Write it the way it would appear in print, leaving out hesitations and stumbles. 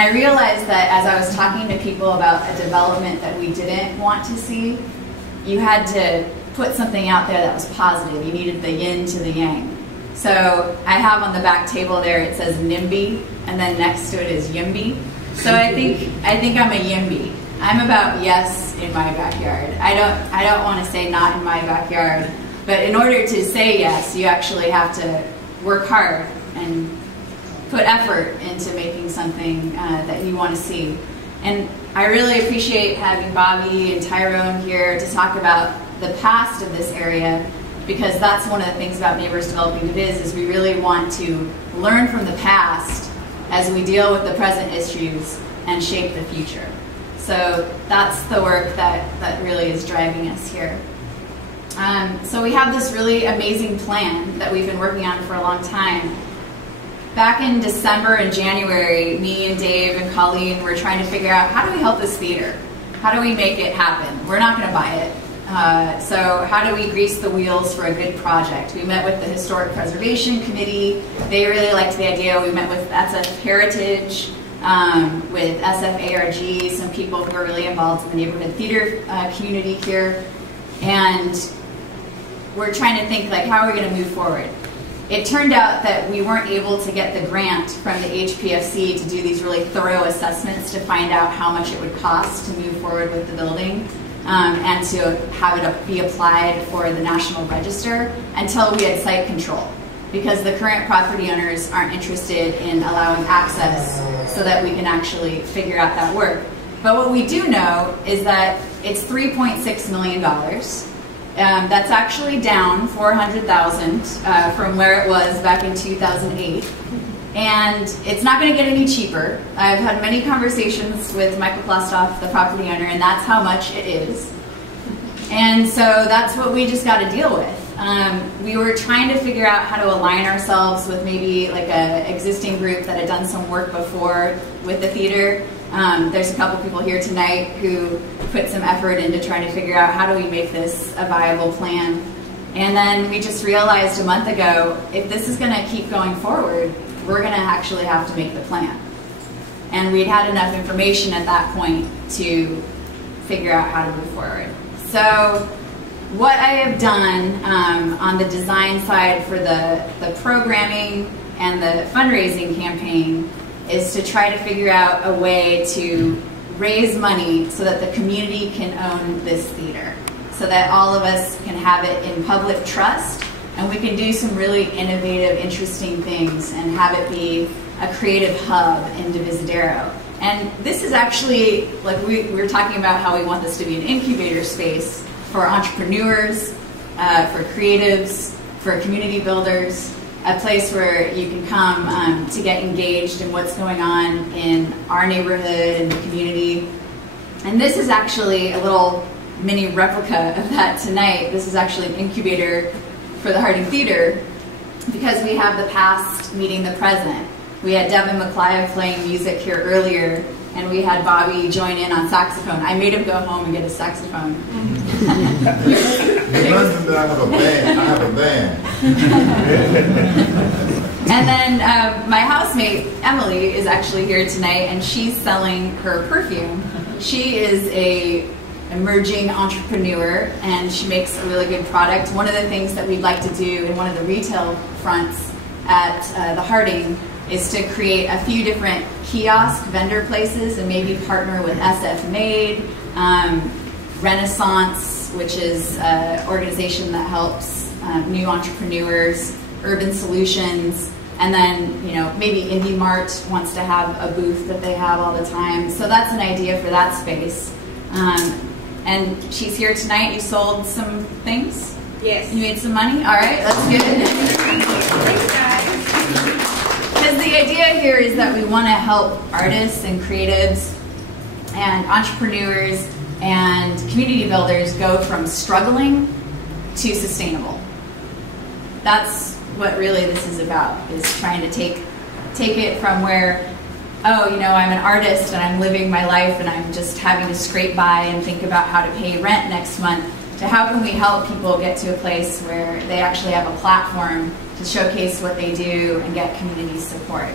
I realized that as I was talking to people about a development that we didn't want to see, you had to put something out there that was positive. You needed the yin to the yang. So I have on the back table there, it says NIMBY, and then next to it is YIMBY. So I think I'm a YIMBY. I'm about yes in my backyard. I don't want to say not in my backyard, but in order to say yes, you actually have to work hard and put effort into making something that you want to see. And I really appreciate having Bobby and Tyrone here to talk about the past of this area, because that's one of the things about Neighbors Developing Diviz is we really want to learn from the past as we deal with the present issues and shape the future. So that's the work that really is driving us here. So we have this really amazing plan that we've been working on for a long time. Back in December and January, me and Dave and Colleen were trying to figure out, how do we help this theater? How do we make it happen? We're not going to buy it. So how do we grease the wheels for a good project? We met with the Historic Preservation Committee. They really liked the idea. We met with SF Heritage, with SFARG, some people who are really involved in the neighborhood theater community here. And we're trying to think, like, how are we going to move forward? It turned out that we weren't able to get the grant from the HPFC to do these really thorough assessments to find out how much it would cost to move forward with the building and to have it be applied for the National Register until we had site control, because the current property owners aren't interested in allowing access so that we can actually figure out that work. But what we do know is that it's $3.6 million. That's actually down $400,000 from where it was back in 2008. And it's not going to get any cheaper. I've had many conversations with Michael Klostoff, the property owner, and that's how much it is. And so that's what we just got to deal with. We were trying to figure out how to align ourselves with maybe like an existing group that had done some work before with the theater. There's a couple people here tonight who put some effort into trying to figure out how do we make this a viable plan. And then we just realized a month ago, if this is going to keep going forward, we're going to actually have to make the plan. And we'd had enough information at that point to figure out how to move forward. So what I have done on the design side for the programming and the fundraising campaign is to try to figure out a way to raise money so that the community can own this theater, so that all of us can have it in public trust, and we can do some really innovative, interesting things and have it be a creative hub in Divisadero. And this is actually, like we were talking about how we want this to be an incubator space for entrepreneurs, for creatives, for community builders, a place where you can come to get engaged in what's going on in our neighborhood and the community. And this is actually a little mini replica of that tonight. This is actually an incubator for the Harding Theater, because we have the past meeting the present. We had Devin McClive playing music here earlier, and we had Bobby join in on saxophone. I made him go home and get a saxophone. He learned that I have a band. And then my housemate, Emily, is actually here tonight, and she's selling her perfume. She is a emerging entrepreneur, and she makes a really good product. One of the things that we'd like to do in one of the retail fronts at the Harding is to create a few different kiosk vendor places and maybe partner with SF Made, Renaissance, which is an organization that helps new entrepreneurs, Urban Solutions, and then maybe Indie Mart wants to have a booth that they have all the time. So that's an idea for that space. And she's here tonight. You sold some things? Yes. You made some money? All right, that's good. Thanks, guys. Because the idea here is that we want to help artists and creatives and entrepreneurs and community builders go from struggling to sustainable. That's what really this is about, is trying to take it from where, oh, I'm an artist and I'm living my life and I'm just having to scrape by and think about how to pay rent next month, to how can we help people get to a place where they actually have a platform to showcase what they do and get community support.